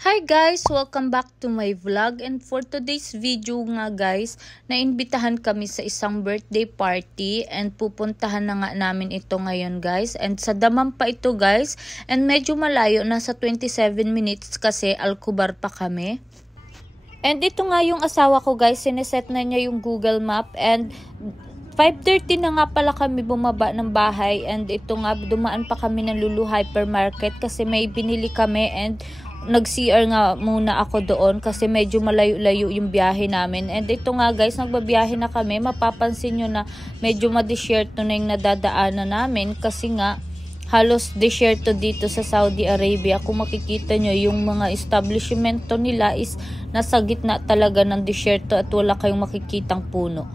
Hi guys! Welcome back to my vlog, and for today's video nga guys, naimbitahan kami sa isang birthday party and pupuntahan na nga namin ito ngayon guys, and sa Daman pa ito guys, and medyo malayo, nasa 27 minutes kasi Alcobar pa kami. And ito nga yung asawa ko guys, sineset na niya yung Google Map, and 5:30 na nga pala kami bumaba ng bahay, and ito nga dumaan pa kami ng Lulu Hypermarket kasi may binili kami, and nag-CR nga muna ako doon kasi medyo malayo-layo yung biyahe namin. And ito nga guys, nagbabiyahe na kami. Mapapansin nyo na medyo ma-desierto na yung nadadaanan namin kasi nga halos desierto dito sa Saudi Arabia. Kung makikita nyo, yung mga establishmento nila is nasa gitna talaga ng desierto at wala kayong makikitang puno.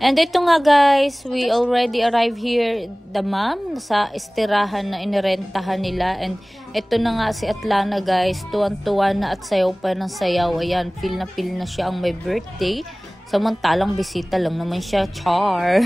And ito nga guys, we already arrived here, Daman, sa estirahan na inirentahan nila. And ito na nga si Atlana guys, tuwan-tuwa na at sayaw pa ng sayaw. Ayan, feel na siya ang may birthday. Samantalang bisita lang naman siya, char.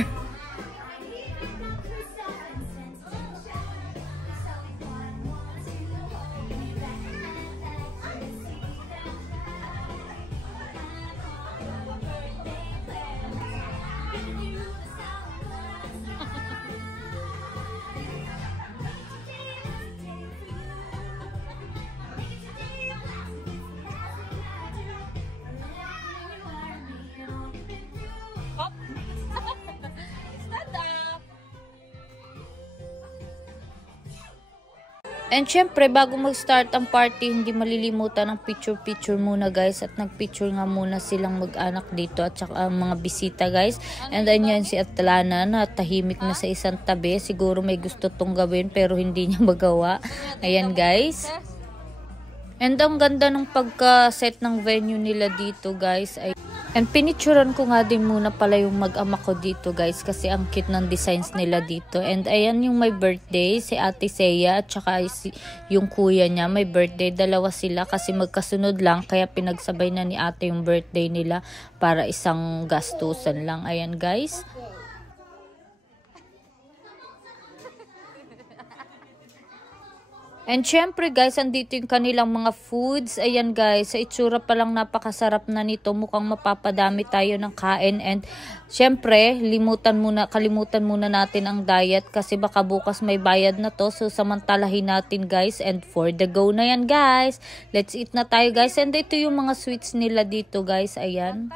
And syempre, bago mag-start ang party, hindi malilimutan ang picture-picture muna guys. At nag-picture nga muna silang mag-anak dito at saka ang mga bisita guys. And ayan si Atlana na tahimik na sa isang tabi. Siguro may gusto tong gawin pero hindi niya magawa. Ayan guys. And ang ganda ng pagka-set ng venue nila dito guys. And pinicturan ko nga din muna pala yung mag-ama ko dito guys kasi ang cute ng designs nila dito. And ayan yung may birthday, si Ate Seya at saka yung kuya niya may birthday. Dalawa sila kasi magkasunod lang kaya pinagsabay na ni ate yung birthday nila para isang gastusan lang. Ayan guys. And syempre guys, andito yung kanilang mga foods. Ayan guys, sa itsura pa lang napakasarap na nito. Mukhang mapapadami tayo ng kain. And syempre, kalimutan muna natin ang diet kasi baka bukas may bayad na to. So samantalahin natin guys. And for the go na yan guys. Let's eat na tayo guys. And ito yung mga sweets nila dito guys. Ayan.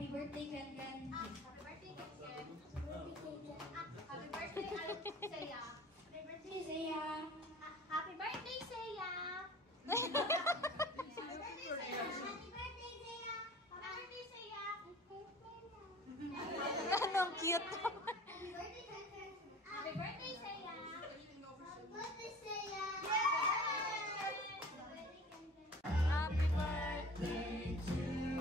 Happy birthday, Ken Ken. Happy birthday, Ken Ken. Happy birthday, Seya. Happy birthday, Seya. Happy birthday, Seya. Happy birthday, Seya. Happy birthday, Seya. Anong cute? Happy birthday, Ken Ken. Happy birthday, Seya. Happy birthday, Seya. Happy birthday to you.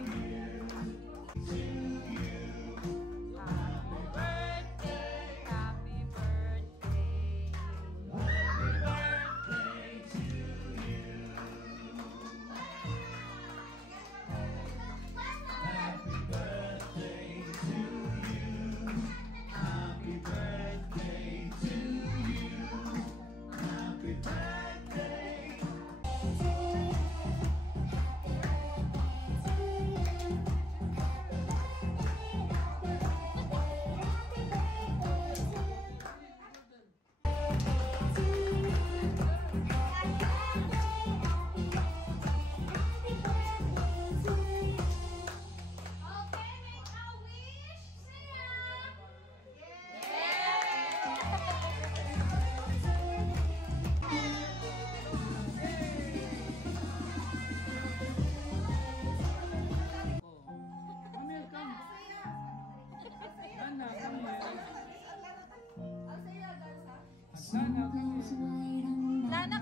Lana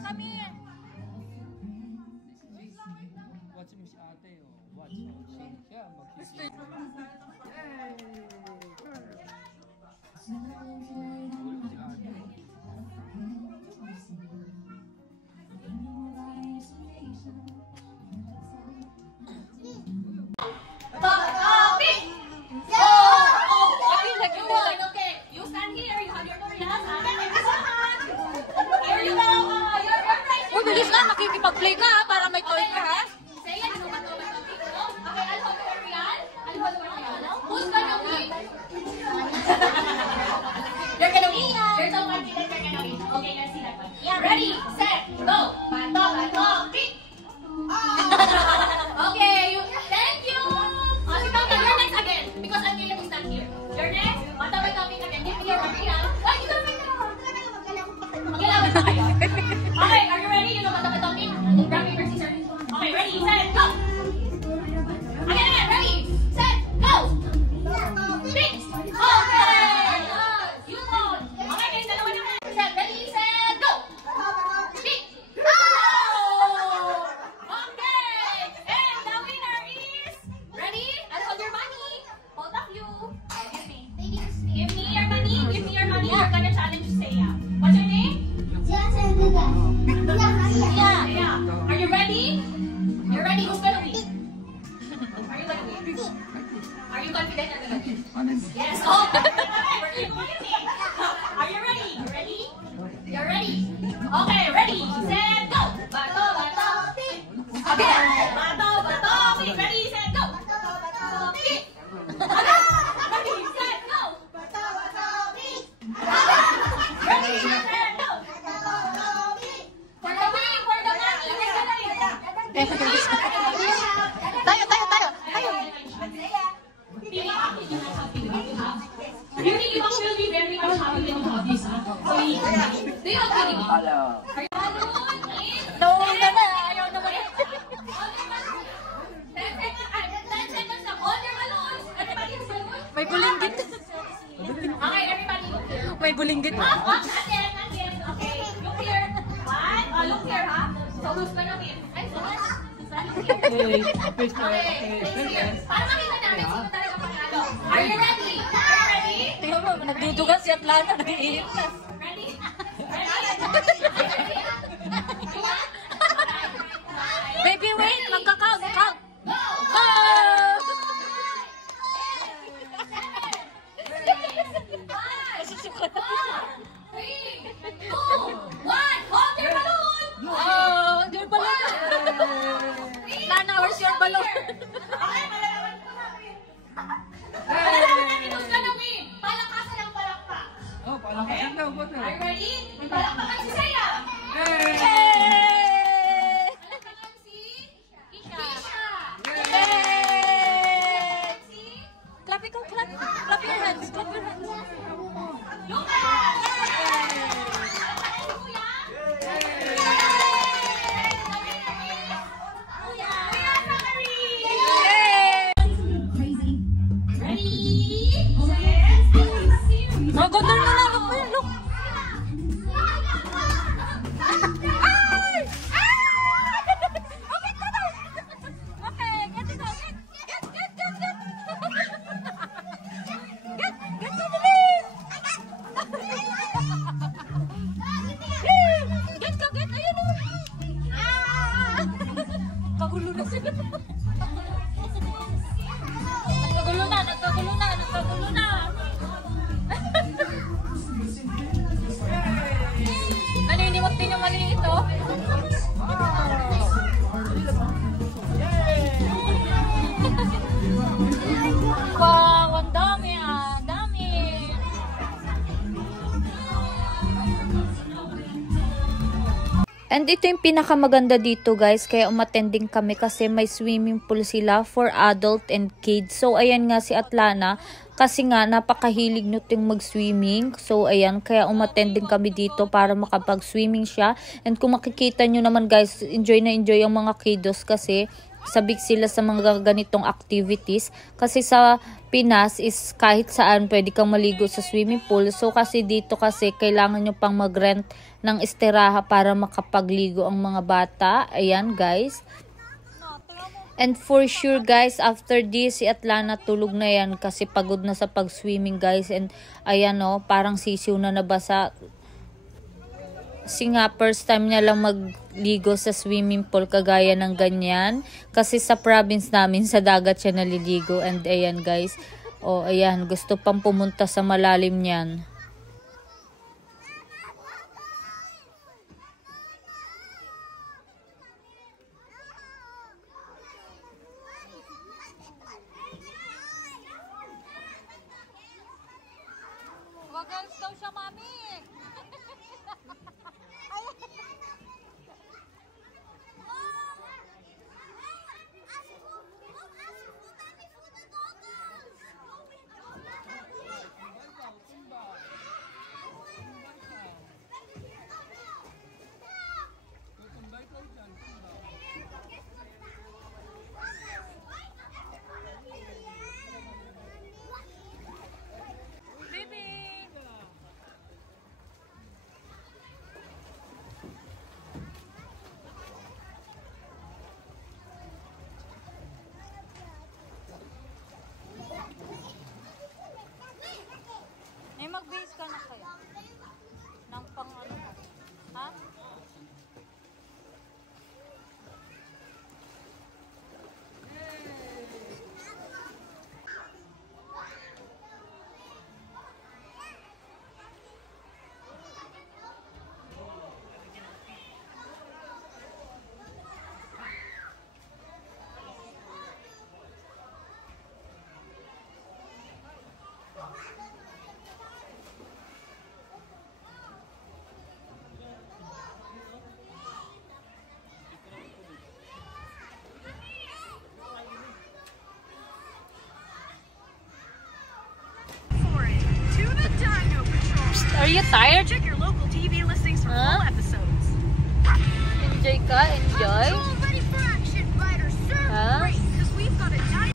kami. Watch mo si ate, oh. Watch mo. Siya, mag-sing. Uy, bilis na. Makikipag-play ka ha, para may toy ka ha. Who's gonna win? You're gonna win. You're so confident you're gonna win. Okay, let's see that one. Yeah, ready, set, go. Bato, bato, pick. Okay, thank you. Sit down now. You're next again because I'm going to stand here. You're next. Bato, bato, pick again. Give me your Maria. Why you don't make Okay, are you ready? You know bato, bato, pick. Rock, paper, scissors. Okay, ready, set, go. Again, ready, set, go. Pick. Okay. You won. Okay, guys, dalawa naman. Set, ready, set, go. Pick. Oh! Okay. And the winner is... Ready? I'll hold your money. Both of you. Give me. Give me your money. Give me your money. You're gonna challenge Seiya. What's your name? Yeah. Are you ready? You're ready. Who's gonna win? Are you gonna win? Are you confident you're gonna win? Yes. Oh, we're going to win. Are you ready? You ready? You're ready. Okay, ready, set, go. Bato, bato, pick. Again. Bato, bato, pick. Ready, set, go. Pick. Ready, set, go. Ready, set, go. For the win, for the money. Tayo. You think you will be very much happy when you have this, huh? So, do you agree? Hello. Are you balloon in? No, naman. Ayaw naman. 10 seconds na. Hold your balloons. Everybody has balloons? May bulinggit. Okay, everybody look here. May bulinggit. Again. Okay, look here. One. Look here, ha? So, who's gonna win? Ay, so much. Okay, face here. Para makita namin sino talaga panalo. Are you ready? Tingnan mo, nagdudugan si Atlanta. Nag-iinit na. Ready? Baby, wait. Magka-count. Count. Go! Oh! 1, hold your balloon! Oh, hindi yung balon. Lana, where's your balon? Okay, malalaman po namin. Malalaman natin who's gonna win. Palakasan ang palakpak. Oh, palakasan daw po. Are you ready? May palakpakan si Saya. Yay! Palakpakan si Kisha. Yay! Si Clap ikaw, clap. Clap your hands. Clap your hands. Lucas. Palakpakan si Kuya. Kuya Zachary. Ready? Set. Oh, go down na lang. Look, look. Ay! Okay, go down. Okay, get it out. Get. Get to the list. Get. Ayun o. Kagulo na sila. Nagkagulo na. Naninimot din yung maliit, oh. Wow, ang dami ah. Dami. And ito yung pinakamaganda dito guys, kaya umattending kami kasi may swimming pool sila for adult and kids. So ayan nga si Atlanta, kasi nga napakahilig nuting mag-swimming. So ayan, kaya umattending kami dito para makapag-swimming siya. And kung makikita nyo naman guys, enjoy na enjoy ang mga kiddos kasi sabik sila sa mga ganitong activities. Kasi sa Pinas is kahit saan pwede kang maligo sa swimming pool. So kasi dito kasi kailangan nyo pang mag-rent ng esteraha para makapagligo ang mga bata. Ayan guys. And for sure guys, after this, si Atlana tulog na yan kasi pagod na sa pag-swimming guys. And ayan o, parang sisiw na nabasa. Kasi nga, first time niya lang magligo sa swimming pool kagaya ng ganyan. Kasi sa province namin, sa dagat siya naliligo. And ayan guys, o ayan, gusto pang pumunta sa malalim niyan. Wagals daw siya, mami. Mag-base ka na kaya? Nang pang ano? Ha? Are you tired? Check your local TV listings for full episodes. Enjoy ka? Enjoy?